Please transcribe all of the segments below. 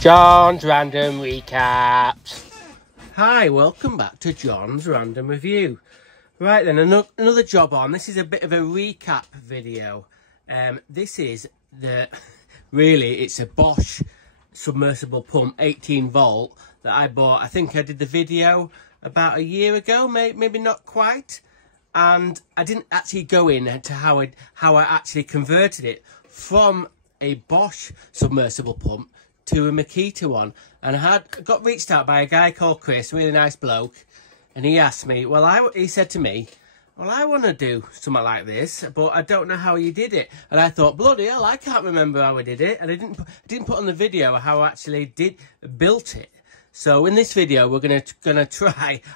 John's Random Recaps. Hi, welcome back to John's Random Review. Right then, another job on. This is a bit of a recap video. This is it's a Bosch submersible pump, 18 volt, that I bought. I think I did the video about a year ago, maybe not quite. And I didn't actually go into how I actually converted it from a Bosch submersible pump to a Makita one. And I got reached out by a guy called Chris, really nice bloke, and he asked me, he said to me, well, I want to do something like this, but I don't know how you did it. And I thought, bloody hell, I can't remember how I did it, and I didn't put on the video how I actually built it. So in this video, we're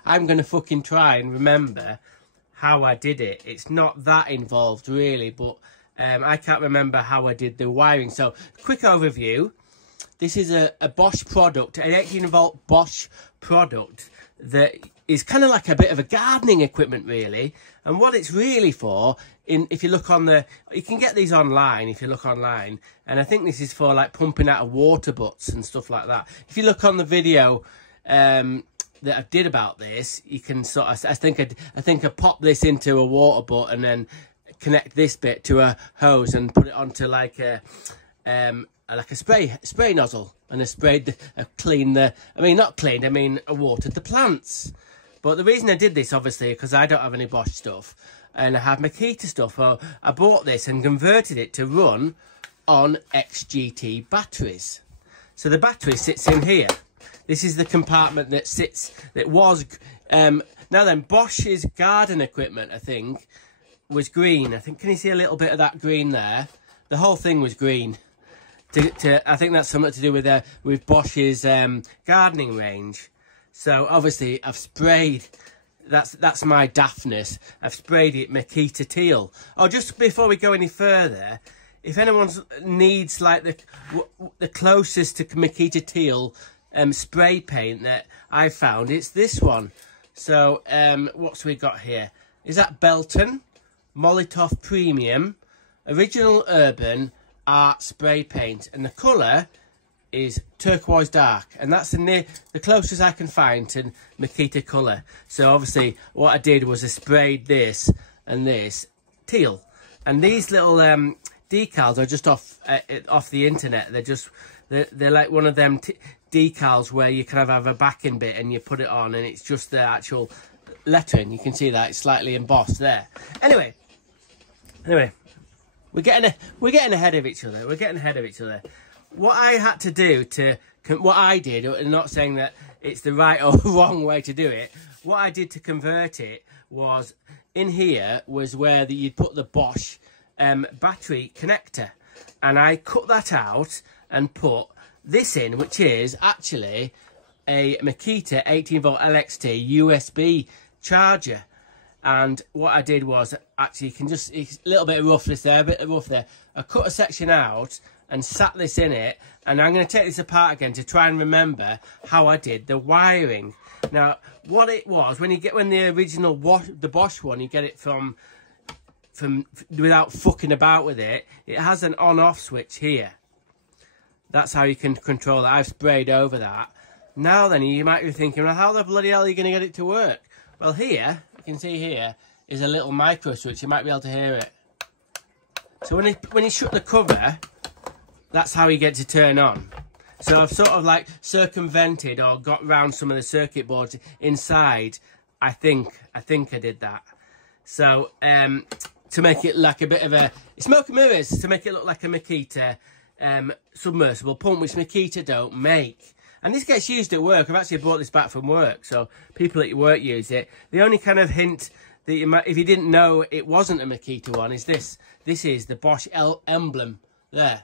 I'm gonna fucking try and remember how I did it. It's not that involved really, but I can't remember how I did the wiring. So quick overview. This is a Bosch product, an 18 volt Bosch product that is kind of like a bit of a gardening equipment really. And what it's really for, if you look on you can get these online if you look online. And I think this is for like pumping out of water butts and stuff like that. If you look on the video that I did about this, you can sort of, I think I popped this into a water butt and then connect this bit to a hose and put it onto like a spray nozzle, and I watered the plants. But the reason I did this, obviously, because I don't have any Bosch stuff and I have Makita stuff. Well, I bought this and converted it to run on XGT batteries. So the battery sits in here. This is the compartment that was now then, Bosch's garden equipment, I think, was green. Can you see a little bit of that green there? The whole thing was green. I think that's something to do with Bosch's gardening range. So obviously I've sprayed, that's my daftness, I've sprayed it Makita teal. Oh, just before we go any further, if anyone needs like the closest to Makita teal spray paint that I found, it's this one. So what's we got here? Is that Belton Molotov Premium Original Urban Art spray paint, and the colour is turquoise dark, and that's the closest I can find to Makita colour. So obviously what I did was I sprayed this and this teal, and these little decals are just off the internet. They're like one of them decals where you kind of have a backing bit and you put it on and it's just the actual lettering. You can see that it's slightly embossed there. Anyway, we're getting ahead of each other. What I had to do what I did, and not saying that it's the right or wrong way to do it, what I did to convert it was, in here was where you'd put the Bosch battery connector. And I cut that out and put this in, which is actually a Makita 18 volt LXT USB charger. And what I did was, actually, it's a little bit of roughness there, a bit of rough there. I cut a section out and sat this in it, and I'm going to take this apart again to try and remember how I did the wiring. Now, what it was, when the original the Bosch one, you get it from without fucking about with it, it has an on-off switch here. That's how you can control it. I've sprayed over that. Now then, you might be thinking, well, how the bloody hell are you going to get it to work? Well, here, you can see here, is a little micro switch. You might be able to hear it. So when you shut the cover, that's how you get to turn on. So I've sort of like circumvented or got round some of the circuit boards inside. I think I did that. So to make it like a bit of smoke and mirrors, to make it look like a Makita submersible pump, which Makita don't make. And this gets used at work. I've actually brought this back from work, so people at work use it. The only kind of hint that you might, if you didn't know it wasn't a Makita one, is this. This is the Bosch emblem there.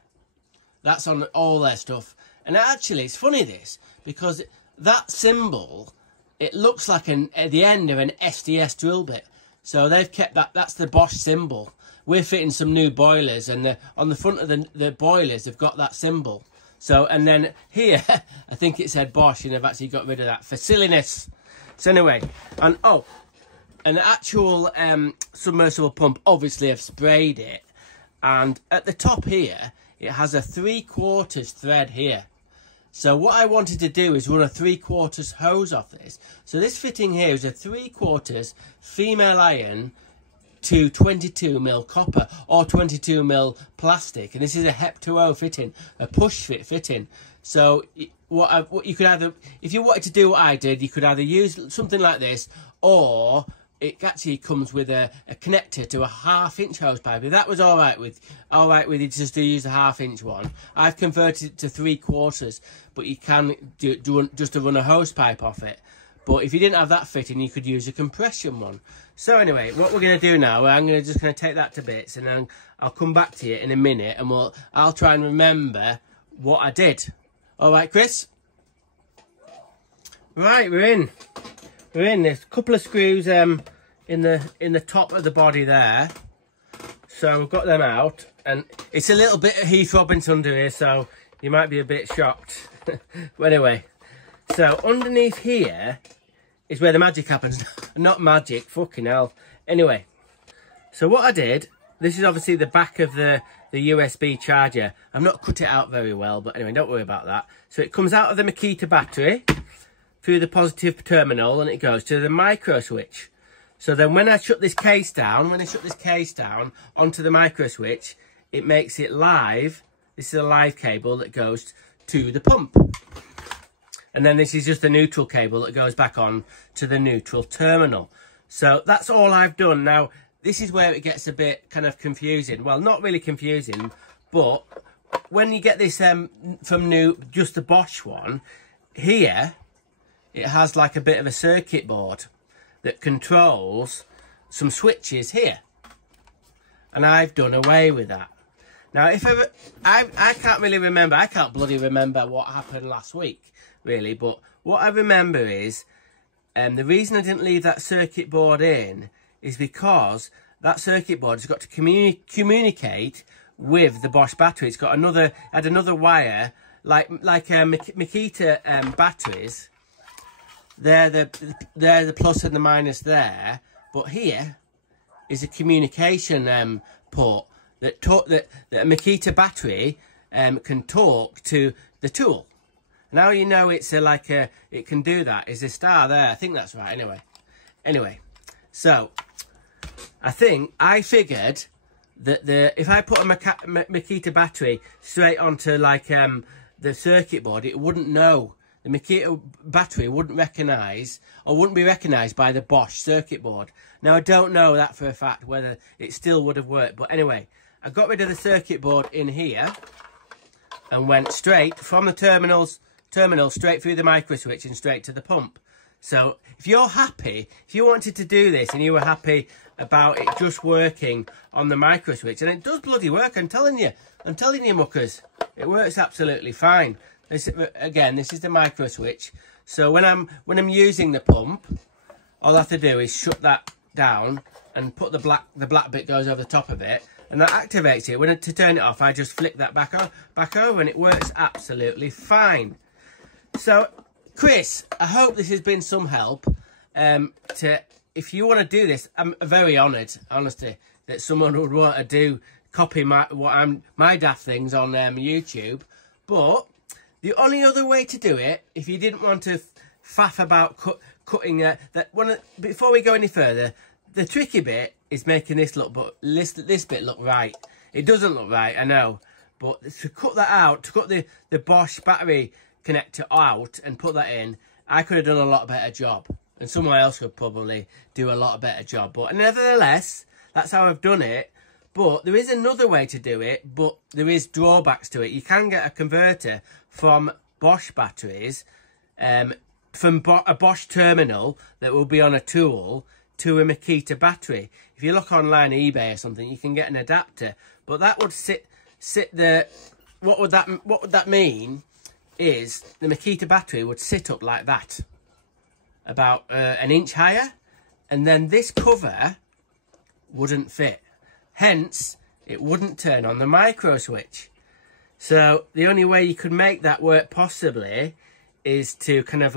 That's on all their stuff. And actually, it's funny this, because that symbol, it looks like at the end of an SDS drill bit. So they've kept that. That's the Bosch symbol. We're fitting some new boilers, and on the front of the boilers, they've got that symbol. So, and then here, I think it said Bosch, and I've actually got rid of that for silliness. So anyway, and oh, an actual submersible pump, obviously I've sprayed it. And at the top here, it has a 3/4 thread here. So what I wanted to do is run a 3/4 hose off this. So this fitting here is a 3/4 female iron to 22mm copper or 22mm plastic, and this is a Hep 2O fitting, a push fit fitting. So what you could either, if you wanted to do what I did, you could either use something like this, or it actually comes with a connector to a 1/2-inch hose pipe. If that was all right with you just to use a 1/2-inch one, I've converted it to 3/4, but you can do just to run a hose pipe off it. But if you didn't have that fitting, you could use a compression one. So anyway, what we're going to do now, I'm just going to take that to bits, and then I'll come back to you in a minute, and I'll try and remember what I did. All right, Chris? Right, we're in. There's a couple of screws in the top of the body there. So we've got them out, and it's a little bit of Heath Robinson under here, so you might be a bit shocked. But anyway, so underneath here is where the magic happens. Not magic, fucking hell. Anyway, so what I did, this is obviously the back of the USB charger. I've not cut it out very well, but anyway, don't worry about that. So it comes out of the Makita battery through the positive terminal, and it goes to the micro switch. So then when I shut this case down, onto the micro switch, it makes it live. This is a live cable that goes to the pump. And then this is just the neutral cable that goes back on to the neutral terminal. So that's all I've done. Now, this is where it gets a bit kind of confusing. Well, not really confusing, but when you get this from just the Bosch one, here, it has like a bit of a circuit board that controls some switches here. And I've done away with that. Now, if I can't really remember, I can't bloody remember what happened last week, really. But what I remember is, the reason I didn't leave that circuit board in is because that circuit board has got to communicate with the Bosch battery. It's got another wire, like Makita batteries. They're the plus and the minus there, but here is a communication port that a Makita battery can talk to the tool. Now you know it can do that. Is a star there? I think that's right. Anyway, so I figured that if I put a Makita battery straight onto the circuit board, it wouldn't know. The Makita battery wouldn't be recognised by the Bosch circuit board. Now, I don't know that for a fact, whether it still would have worked. But anyway, I got rid of the circuit board in here and went straight from the terminal straight through the micro switch and straight to the pump. So if you're happy, if you wanted to do this and you were happy about it just working on the micro switch, and it does bloody work, I'm telling you muckers, it works absolutely fine. This is the micro switch. So when I'm using the pump, all I have to do is shut that down and put the black bit goes over the top of it, and that activates it. To turn it off, I just flick that back over, and it works absolutely fine. So, Chris, I hope this has been some help. If you want to do this, I'm very honoured, honestly, that someone would want to copy my daft things on YouTube. But the only other way to do it, if you didn't want to faff about cutting before we go any further, the tricky bit is making this this bit look right. It doesn't look right, I know, but to cut that out, to cut the Bosch battery connector out and put that in, I could have done a lot better job, and someone else could probably do a lot better job. But nevertheless, that's how I've done it. But there is another way to do it, but there is drawbacks to it. You can get a converter from Bosch batteries, from a Bosch terminal that will be on a tool to a Makita battery. If you look online, eBay or something, you can get an adapter. But that would what would that mean is the Makita battery would sit up like that, about an inch higher, and then this cover wouldn't fit. Hence, it wouldn't turn on the micro switch. So the only way you could make that work possibly is to kind of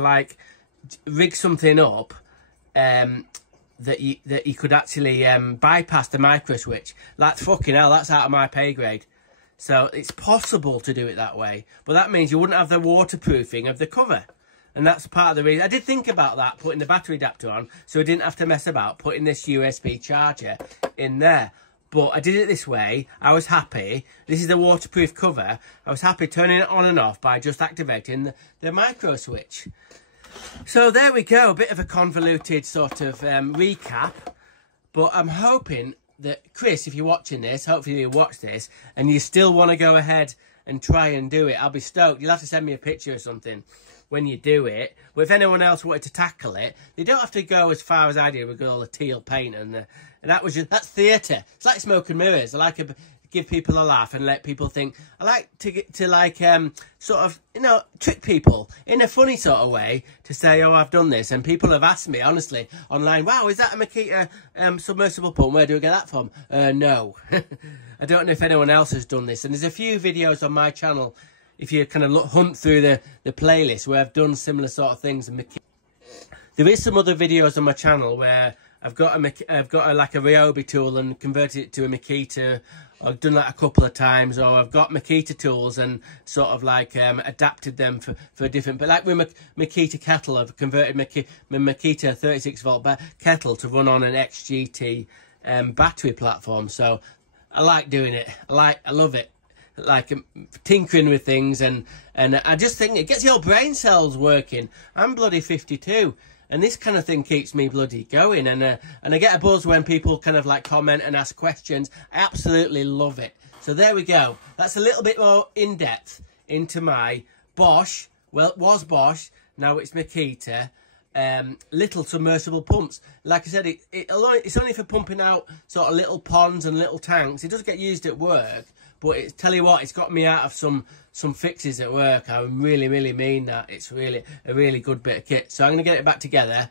rig something up that you could actually bypass the micro switch. Like, fucking hell, that's out of my pay grade. So it's possible to do it that way, but that means you wouldn't have the waterproofing of the cover. And that's part of the reason. I did think about that, putting the battery adapter on, so I didn't have to mess about putting this USB charger in there. But I did it this way. I was happy. This is the waterproof cover. I was happy turning it on and off by just activating the micro switch. So there we go. A bit of a convoluted sort of recap. But I'm hoping that, Chris, if you're watching this, hopefully you watch this, and you still want to go ahead and try and do it, I'll be stoked. You'll have to send me a picture or something when you do it. But if anyone else wanted to tackle it, they don't have to go as far as I did with all the teal paint and that's theatre. It's like smoke and mirrors. I like to give people a laugh and let people think. I like to sort of, you know, trick people in a funny sort of way to say, oh, I've done this. And people have asked me, honestly, online, wow, is that a Makita submersible pump? Where do I get that from? No. I don't know if anyone else has done this. And there's a few videos on my channel, if you kind of hunt through the playlist, where I've done similar sort of things. There is some other videos on my channel where I've got like a Ryobi tool and converted it to a Makita. I've done that a couple of times, or I've got Makita tools and sort of like adapted them for different. But like with Makita kettle, I've converted my Makita 36 volt kettle to run on an XGT battery platform. So I like doing it. I love it. Like tinkering with things, and I just think it gets your brain cells working. I'm bloody 52. And this kind of thing keeps me bloody going. And I get a buzz when people kind of like comment and ask questions. I absolutely love it. So there we go. That's a little bit more in-depth into my Bosch. Well, it was Bosch. Now it's Makita. Little submersible pumps. Like I said, it's only for pumping out sort of little ponds and little tanks. It does get used at work. But tell you what, it's got me out of some fixes at work. I really, really mean that. It's really a really good bit of kit. So I'm going to get it back together.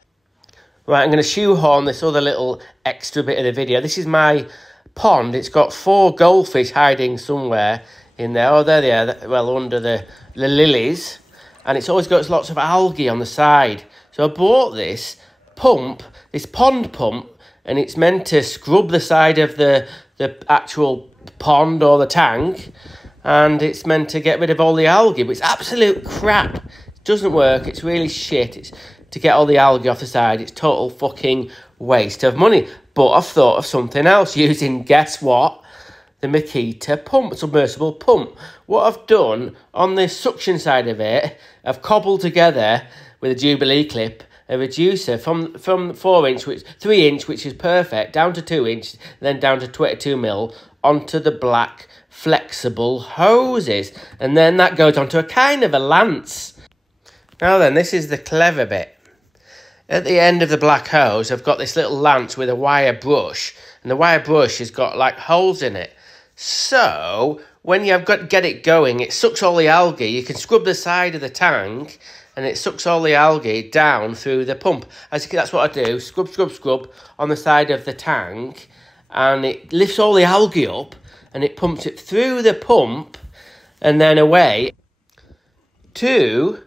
Right, I'm going to shoehorn this other little extra bit of the video. This is my pond. It's got 4 goldfish hiding somewhere in there. Oh, there they are. Well, under the lilies. And it's always got lots of algae on the side. So I bought this pump, this pond pump, and it's meant to scrub the side of the actual pond or the tank, and it's meant to get rid of all the algae, but it's absolute crap. It doesn't work. It's really shit. It's to get all the algae off the side. It's total fucking waste of money. But I've thought of something else using, guess what? The Makita pump, submersible pump. What I've done on the suction side of it, I've cobbled together with a Jubilee clip a reducer from 3 inch, which is perfect, down to 2 inch, then down to 22mm onto the black flexible hoses, and then that goes onto a kind of a lance. Now then, this is the clever bit. At the end of the black hose, I've got this little lance with a wire brush, and the wire brush has got like holes in it. So when you've got to get it going, it sucks all the algae. You can scrub the side of the tank, and it sucks all the algae down through the pump. That's what I do. Scrub, scrub, scrub on the side of the tank, and it lifts all the algae up, and it pumps it through the pump and then away to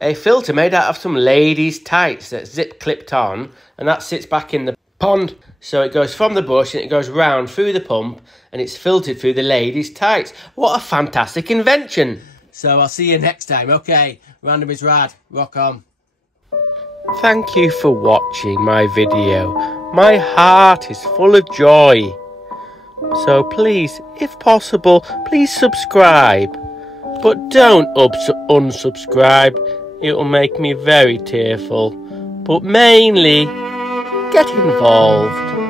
a filter made out of some ladies' tights that's zip clipped on, and that sits back in the pond. So it goes from the bush and it goes round through the pump, and it's filtered through the ladies' tights. What a fantastic invention. So I'll see you next time. Okay, random is rad. Rock on. Thank you for watching my video. My heart is full of joy. So please, if possible, please subscribe. But don't unsubscribe. It will make me very tearful. But mainly, get involved.